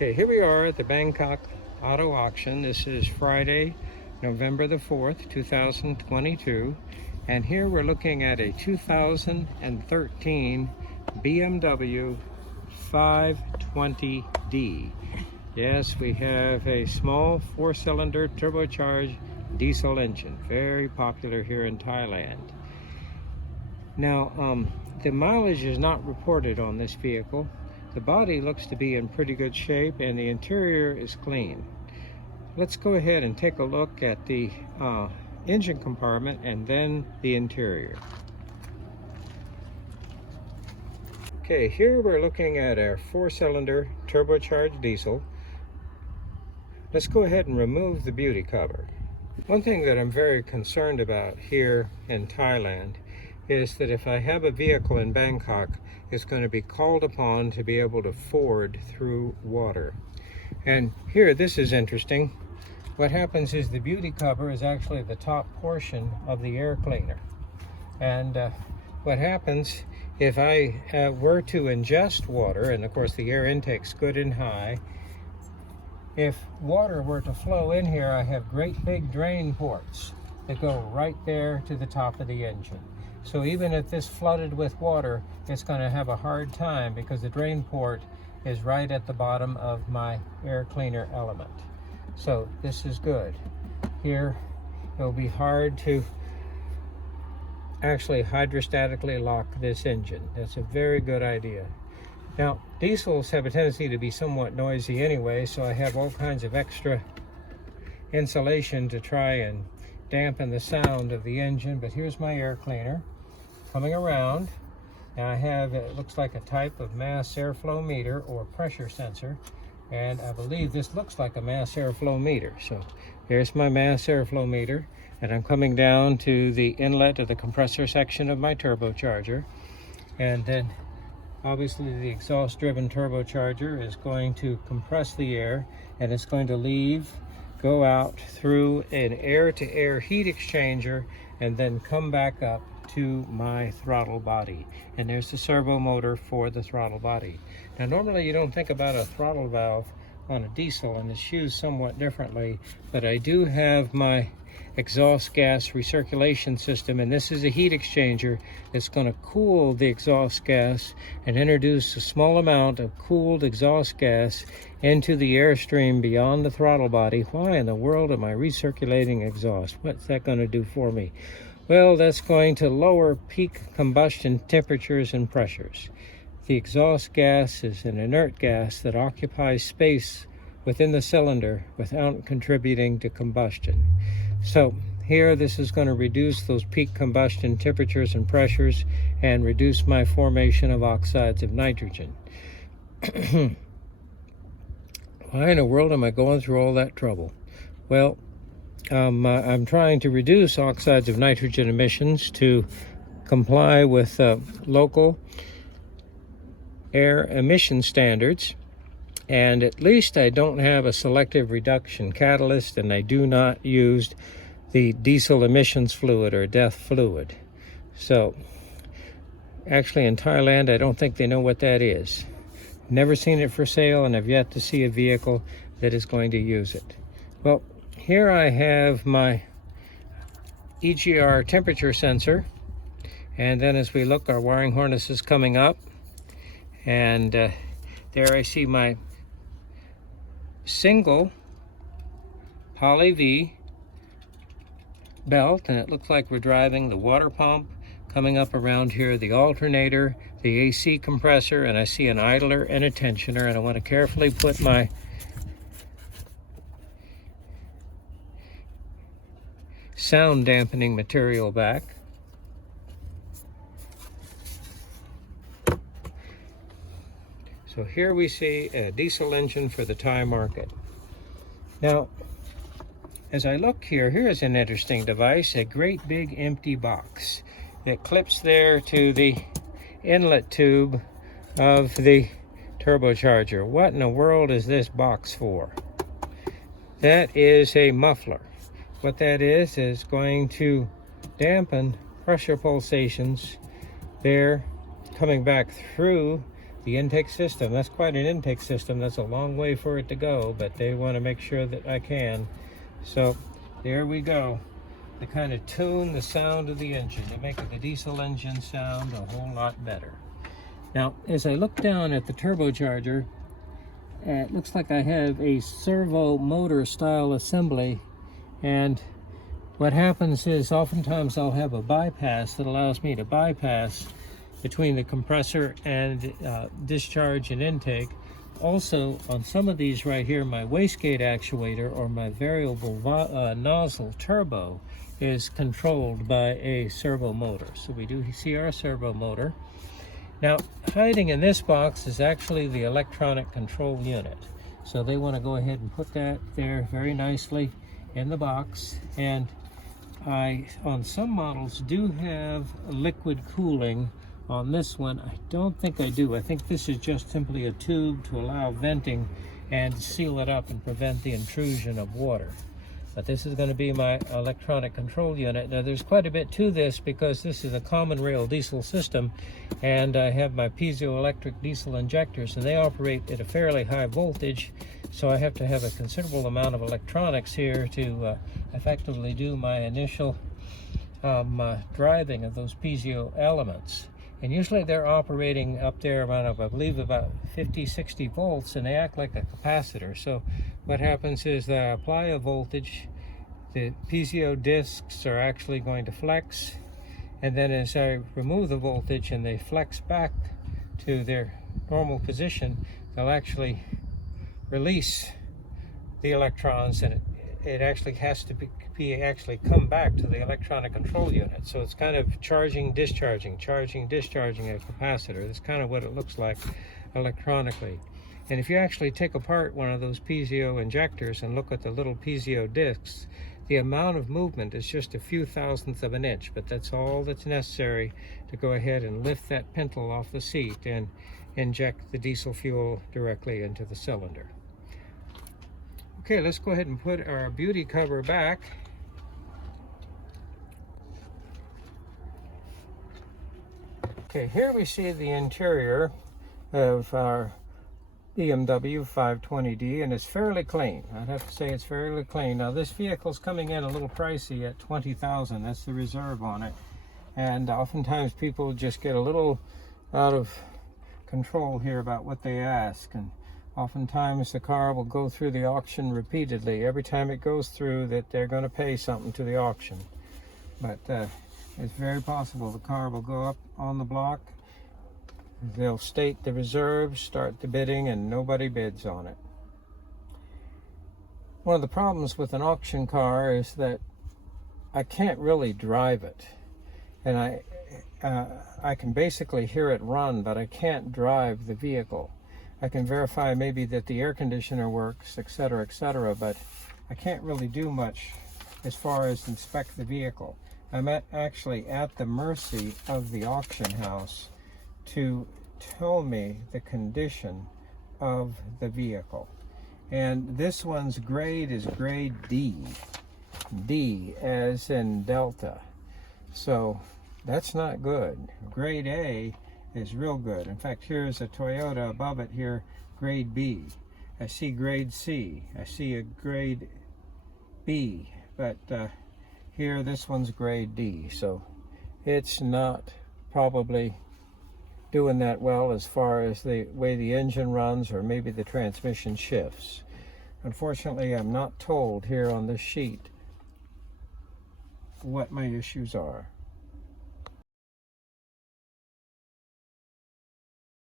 Okay, here we are at the Bangkok Auto Auction. This is Friday, November the 4th, 2022. And here we're looking at a 2013 BMW 520D. Yes, we have a small four-cylinder turbocharged diesel engine. Very popular here in Thailand. Now, the mileage is not reported on this vehicle. The body looks to be in pretty good shape and the interior is clean. Let's go ahead and take a look at the engine compartment and then the interior. Okay, here we're looking at our four-cylinder turbocharged diesel. Let's go ahead and remove the beauty cover. One thing that I'm very concerned about here in Thailand is that if I have a vehicle in Bangkok, it's going to be called upon to be able to ford through water. And here, this is interesting. What happens is the beauty cover is actually the top portion of the air cleaner. And what happens if I were to ingest water, and of course the air intake's good and high, if water were to flow in here, I have great big drain ports that go right there to the top of the engine. So even if this flooded with water, it's going to have a hard time because the drain port is right at the bottom of my air cleaner element. So this is good. Here, it'll be hard to actually hydrostatically lock this engine. That's a very good idea. Now, diesels have a tendency to be somewhat noisy anyway, so I have all kinds of extra insulation to try and dampen the sound of the engine. But here's my air cleaner coming around. Now I have, it looks like a type of mass airflow meter or pressure sensor, and I believe this looks like a mass airflow meter. So there's my mass airflow meter, and I'm coming down to the inlet of the compressor section of my turbocharger, and then obviously the exhaust driven turbocharger is going to compress the air, and it's going to go out through an air-to-air heat exchanger and then come back up to my throttle body. And there's the servo motor for the throttle body. Now normally you don't think about a throttle valve on a diesel, and it's used somewhat differently, but I do have my exhaust gas recirculation system, and this is a heat exchanger that's going to cool the exhaust gas and introduce a small amount of cooled exhaust gas into the airstream beyond the throttle body. Why in the world am I recirculating exhaust? What's that going to do for me? Well, that's going to lower peak combustion temperatures and pressures. The exhaust gas is an inert gas that occupies space within the cylinder without contributing to combustion. So here, this is going to reduce those peak combustion temperatures and pressures and reduce my formation of oxides of nitrogen. Why in the world am I going through all that trouble? Well, I'm trying to reduce oxides of nitrogen emissions to comply with local air emission standards. And at least I don't have a selective reduction catalyst, and I do not use the diesel emissions fluid or DEF fluid. So actually in Thailand, I don't think they know what that is. Never seen it for sale, and I've yet to see a vehicle that is going to use it. Well, here I have my EGR temperature sensor, and then as we look, our wiring harness is coming up, and there I see my single Poly V belt, and it looks like we're driving the water pump. Coming up around here, the alternator, the AC compressor, and I see an idler and a tensioner, and I want to carefully put my sound dampening material back. So here we see a diesel engine for the Thai market. Now, as I look here, here's an interesting device, a great big empty box. It clips there to the inlet tube of the turbocharger. What in the world is this box for? That is a muffler. What that is going to dampen pressure pulsations there coming back through the intake system. That's quite an intake system. That's a long way for it to go, but they want to make sure that I can. So there we go. They kind of tune the sound of the engine. They make the diesel engine sound a whole lot better. Now, as I look down at the turbocharger, it looks like I have a servo motor style assembly, and what happens is oftentimes I'll have a bypass that allows me to bypass between the compressor and discharge and intake. Also, on some of these right here, my wastegate actuator or my variable nozzle turbo is controlled by a servo motor. So we do see our servo motor. Now, hiding in this box is actually the electronic control unit. So they want to go ahead and put that there very nicely in the box. And I, on some models, do have liquid cooling. On this one, I don't think I do. I think this is just simply a tube to allow venting and seal it up and prevent the intrusion of water. But this is going to be my electronic control unit. Now, there's quite a bit to this because this is a common rail diesel system, and I have my piezoelectric diesel injectors, and they operate at a fairly high voltage, so I have to have a considerable amount of electronics here to effectively do my initial driving of those piezo elements. And usually they're operating up there around, I believe, about 50, 60 volts, and they act like a capacitor. So what happens is that I apply a voltage, the piezo discs are actually going to flex, and then as I remove the voltage and they flex back to their normal position, they'll actually release the electrons, and it actually has to be actually come back to the electronic control unit. So it's kind of charging, discharging, charging, discharging a capacitor. That's kind of what it looks like electronically. And if you actually take apart one of those piezo injectors and look at the little piezo discs, the amount of movement is just a few thousandths of an inch, but that's all that's necessary to go ahead and lift that pintle off the seat and inject the diesel fuel directly into the cylinder. Okay, let's go ahead and put our beauty cover back. Okay, here we see the interior of our BMW 520D, and it's fairly clean. I'd have to say it's fairly clean. Now, this vehicle's coming in a little pricey at $20,000. That's the reserve on it. And oftentimes people just get a little out of control here about what they ask. And oftentimes the car will go through the auction repeatedly. Every time it goes through, that they're going to pay something to the auction. But it's very possible the car will go up on the block. They'll state the reserves, start the bidding, and nobody bids on it. One of the problems with an auction car is that I can't really drive it. And I can basically hear it run, but I can't drive the vehicle. I can verify maybe that the air conditioner works, etc., but I can't really do much as far as inspect the vehicle. I'm actually at the mercy of the auction house to tell me the condition of the vehicle. And this one's grade is grade D. D as in Delta. So that's not good. Grade A is real good. In fact, here's a Toyota above it here, grade B. I see grade C. I see a grade B, but here this one's grade D. So it's not probably doing that well as far as the way the engine runs or maybe the transmission shifts. Unfortunately, I'm not told here on this sheet what my issues are.